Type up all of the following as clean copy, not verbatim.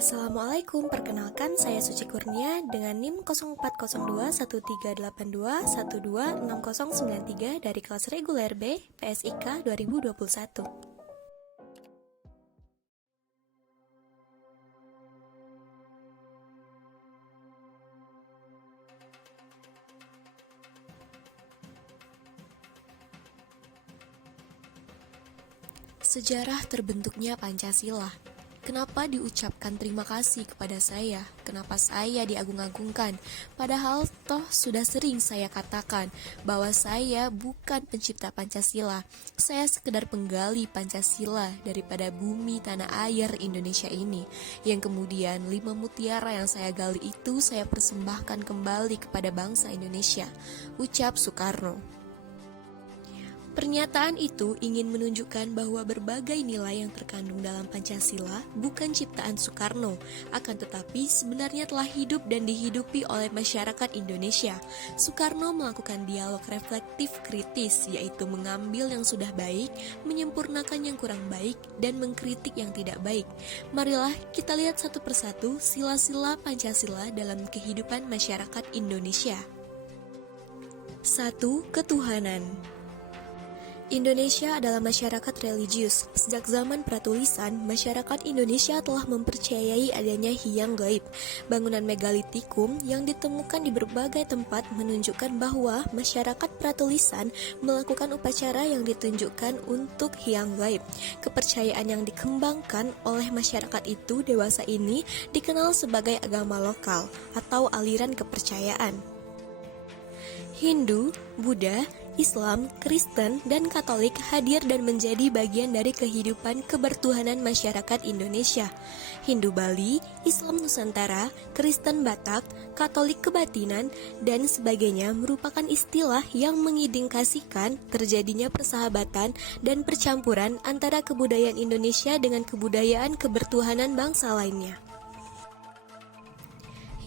Assalamualaikum, perkenalkan saya Suci Kurnia dengan NIM 04021382126093 dari kelas reguler B, PSIK 2021. Sejarah terbentuknya Pancasila. Kenapa diucapkan terima kasih kepada saya? Kenapa saya diagung-agungkan? Padahal toh sudah sering saya katakan bahwa saya bukan pencipta Pancasila. Saya sekedar penggali Pancasila daripada bumi tanah air Indonesia ini. Yang kemudian 5 mutiara yang saya gali itu saya persembahkan kembali kepada bangsa Indonesia. Ucap Soekarno. Pernyataan itu ingin menunjukkan bahwa berbagai nilai yang terkandung dalam Pancasila bukan ciptaan Soekarno, akan tetapi sebenarnya telah hidup dan dihidupi oleh masyarakat Indonesia. Soekarno melakukan dialog reflektif kritis, yaitu mengambil yang sudah baik, menyempurnakan yang kurang baik, dan mengkritik yang tidak baik. Marilah kita lihat satu persatu sila-sila Pancasila dalam kehidupan masyarakat Indonesia. 1. Ketuhanan. Indonesia adalah masyarakat religius. Sejak zaman pratulisan, masyarakat Indonesia telah mempercayai adanya hyang gaib. Bangunan megalitikum yang ditemukan di berbagai tempat menunjukkan bahwa masyarakat pratulisan melakukan upacara yang ditunjukkan untuk hyang gaib. Kepercayaan yang dikembangkan oleh masyarakat itu dewasa ini dikenal sebagai agama lokal atau aliran kepercayaan. Hindu, Buddha, Islam, Kristen, dan Katolik hadir dan menjadi bagian dari kehidupan kebertuhanan masyarakat Indonesia. Hindu Bali, Islam Nusantara, Kristen Batak, Katolik Kebatinan, dan sebagainya merupakan istilah yang mengindikasikan terjadinya persahabatan dan percampuran antara kebudayaan Indonesia dengan kebudayaan kebertuhanan bangsa lainnya.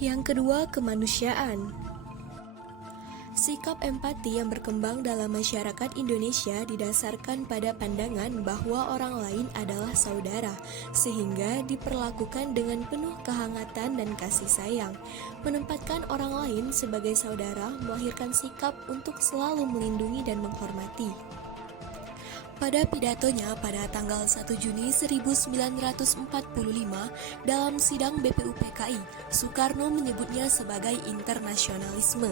Yang kedua, kemanusiaan. Sikap empati yang berkembang dalam masyarakat Indonesia didasarkan pada pandangan bahwa orang lain adalah saudara, sehingga diperlakukan dengan penuh kehangatan dan kasih sayang. Menempatkan orang lain sebagai saudara melahirkan sikap untuk selalu melindungi dan menghormati. Pada pidatonya pada tanggal 1 Juni 1945 dalam sidang BPUPKI, Soekarno menyebutnya sebagai internasionalisme.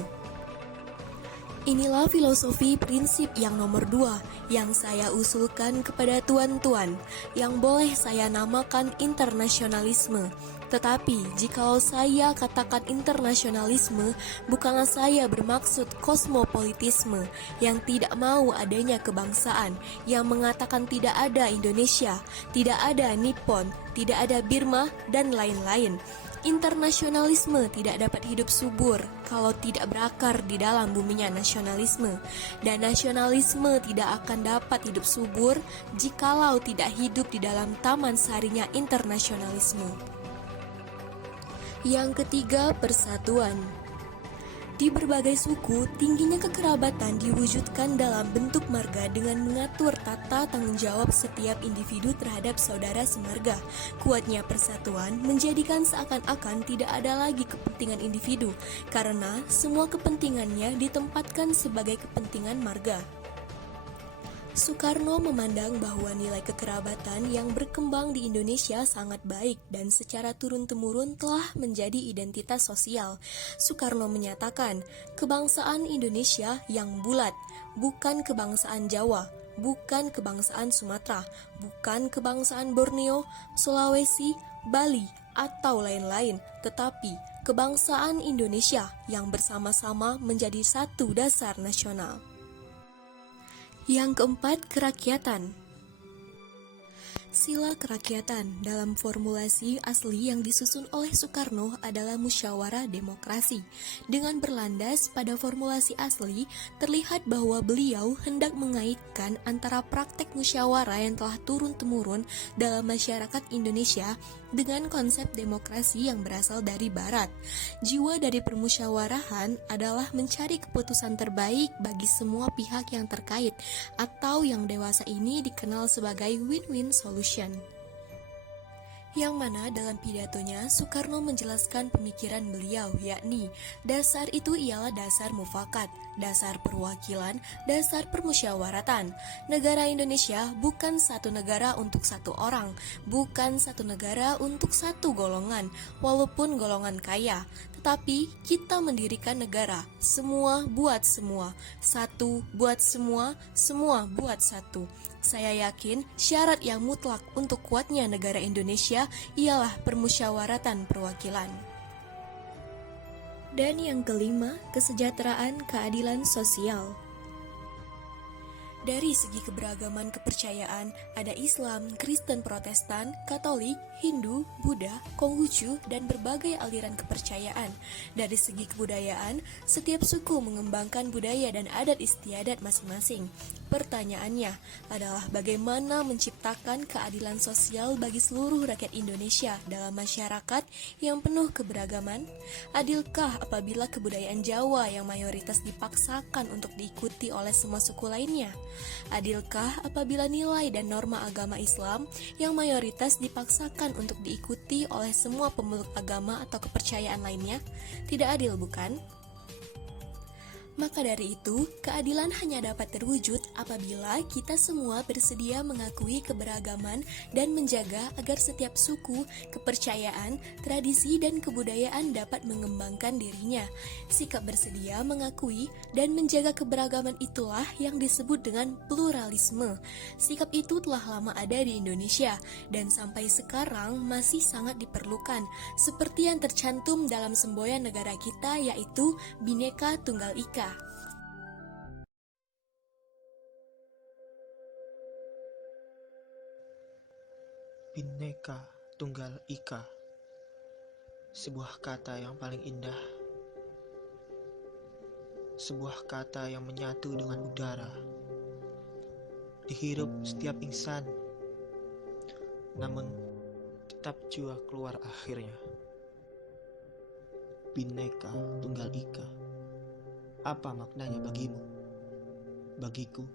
Inilah filosofi prinsip yang nomor 2 yang saya usulkan kepada tuan-tuan, yang boleh saya namakan internasionalisme. Tetapi, jikalau saya katakan internasionalisme, bukanlah saya bermaksud kosmopolitisme, yang tidak mau adanya kebangsaan, yang mengatakan tidak ada Indonesia, tidak ada Nippon, tidak ada Burma, dan lain-lain. Internasionalisme tidak dapat hidup subur kalau tidak berakar di dalam buminya nasionalisme, dan nasionalisme tidak akan dapat hidup subur jikalau tidak hidup di dalam taman sarinya internasionalisme. Yang ketiga, persatuan. Di berbagai suku, tingginya kekerabatan diwujudkan dalam bentuk marga dengan mengatur tata tanggung jawab setiap individu terhadap saudara semarga. Kuatnya persatuan menjadikan seakan-akan tidak ada lagi kepentingan individu, karena semua kepentingannya ditempatkan sebagai kepentingan marga. Soekarno memandang bahwa nilai kekerabatan yang berkembang di Indonesia sangat baik dan secara turun-temurun telah menjadi identitas sosial. Soekarno menyatakan, kebangsaan Indonesia yang bulat, bukan kebangsaan Jawa, bukan kebangsaan Sumatera, bukan kebangsaan Borneo, Sulawesi, Bali, atau lain-lain, tetapi kebangsaan Indonesia yang bersama-sama menjadi satu dasar nasional. Yang keempat, kerakyatan. Sila kerakyatan dalam formulasi asli yang disusun oleh Soekarno adalah musyawarah demokrasi. Dengan berlandas pada formulasi asli, terlihat bahwa beliau hendak mengaitkan antara praktek musyawarah yang telah turun-temurun dalam masyarakat Indonesia dengan konsep demokrasi yang berasal dari Barat. Jiwa dari permusyawarahan adalah mencari keputusan terbaik bagi semua pihak yang terkait, atau yang dewasa ini dikenal sebagai win-win solution. Yang mana dalam pidatonya Soekarno menjelaskan pemikiran beliau, yakni dasar itu ialah dasar mufakat, dasar perwakilan, dasar permusyawaratan. Negara Indonesia bukan satu negara untuk satu orang, bukan satu negara untuk satu golongan, walaupun golongan kaya. Tetapi kita mendirikan negara, semua buat semua, satu buat semua, semua buat satu. Saya yakin syarat yang mutlak untuk kuatnya negara Indonesia ialah permusyawaratan perwakilan. Dan yang kelima, kesejahteraan keadilan sosial. Dari segi keberagaman kepercayaan, ada Islam, Kristen Protestan, Katolik, Hindu, Buddha, Konghucu, dan berbagai aliran kepercayaan. Dari segi kebudayaan, setiap suku mengembangkan budaya dan adat istiadat masing-masing. Pertanyaannya adalah bagaimana menciptakan keadilan sosial bagi seluruh rakyat Indonesia dalam masyarakat yang penuh keberagaman? Adilkah apabila kebudayaan Jawa yang mayoritas dipaksakan untuk diikuti oleh semua suku lainnya? Adilkah apabila nilai dan norma agama Islam yang mayoritas dipaksakan untuk diikuti oleh semua pemeluk agama atau kepercayaan lainnya? Tidak adil, bukan? Maka dari itu, keadilan hanya dapat terwujud apabila kita semua bersedia mengakui keberagaman dan menjaga agar setiap suku, kepercayaan, tradisi, dan kebudayaan dapat mengembangkan dirinya. Sikap bersedia mengakui dan menjaga keberagaman itulah yang disebut dengan pluralisme. Sikap itu telah lama ada di Indonesia dan sampai sekarang masih sangat diperlukan, seperti yang tercantum dalam semboyan negara kita, yaitu Bhinneka Tunggal Ika. Bhinneka Tunggal Ika, sebuah kata yang paling indah, sebuah kata yang menyatu dengan udara, dihirup setiap insan, namun tetap jua keluar akhirnya. Bhinneka Tunggal Ika, apa maknanya bagimu? Bagiku,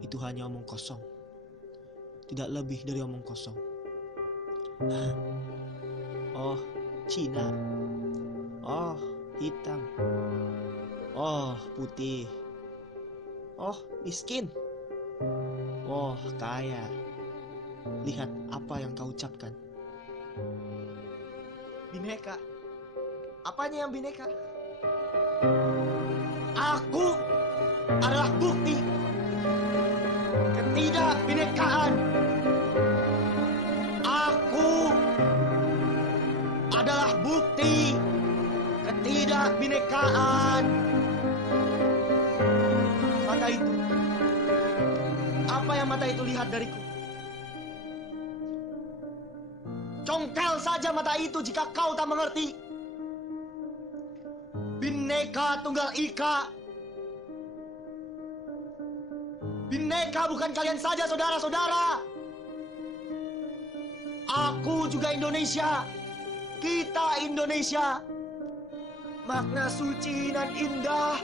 itu hanya omong kosong. Tidak lebih dari omong kosong. Oh, Cina. Oh, hitam. Oh, putih. Oh, miskin. Oh, kaya. Lihat apa yang kau ucapkan. Bhinneka. Apanya yang bhinneka? Aku adalah bukti ketidakbinekaan. Aku adalah bukti ketidakbinekaan. Mata itu, apa yang mata itu lihat dariku? Congkel saja mata itu jika kau tak mengerti. Bhinneka Tunggal Ika. Bhinneka bukan kalian saja, saudara-saudara. Aku juga Indonesia. Kita Indonesia. Makna suci dan indah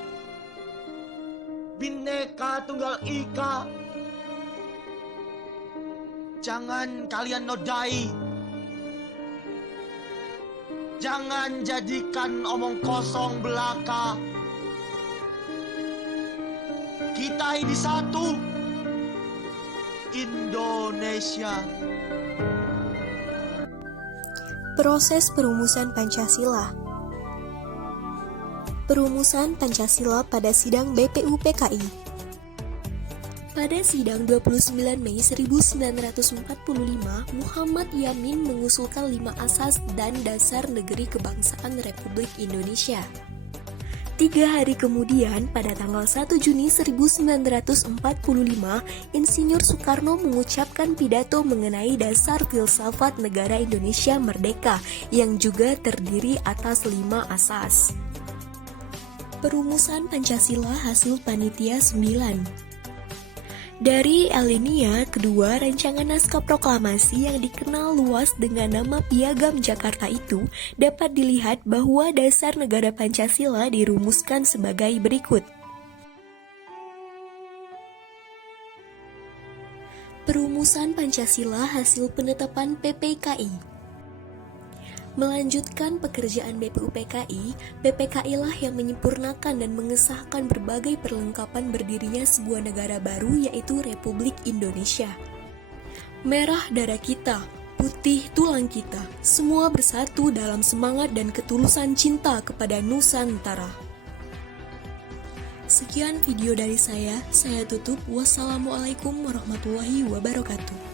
Bhinneka Tunggal Ika. Jangan kalian nodai. Jangan jadikan omong kosong belaka. Kita ini satu, Indonesia. Proses perumusan Pancasila. Perumusan Pancasila pada sidang BPUPKI. Pada sidang 29 Mei 1945, Muhammad Yamin mengusulkan 5 asas dan dasar negeri kebangsaan Republik Indonesia. 3 hari kemudian, pada tanggal 1 Juni 1945, Insinyur Soekarno mengucapkan pidato mengenai dasar filsafat negara Indonesia merdeka yang juga terdiri atas 5 asas. Perumusan Pancasila hasil Panitia 9. Dari alinea kedua rancangan naskah proklamasi yang dikenal luas dengan nama Piagam Jakarta itu dapat dilihat bahwa dasar negara Pancasila dirumuskan sebagai berikut. Perumusan Pancasila hasil penetapan PPKI. Melanjutkan pekerjaan BPUPKI, PPKI lah yang menyempurnakan dan mengesahkan berbagai perlengkapan berdirinya sebuah negara baru yaitu Republik Indonesia. Merah darah kita, putih tulang kita, semua bersatu dalam semangat dan ketulusan cinta kepada Nusantara. Sekian video dari saya tutup. Wassalamualaikum warahmatullahi wabarakatuh.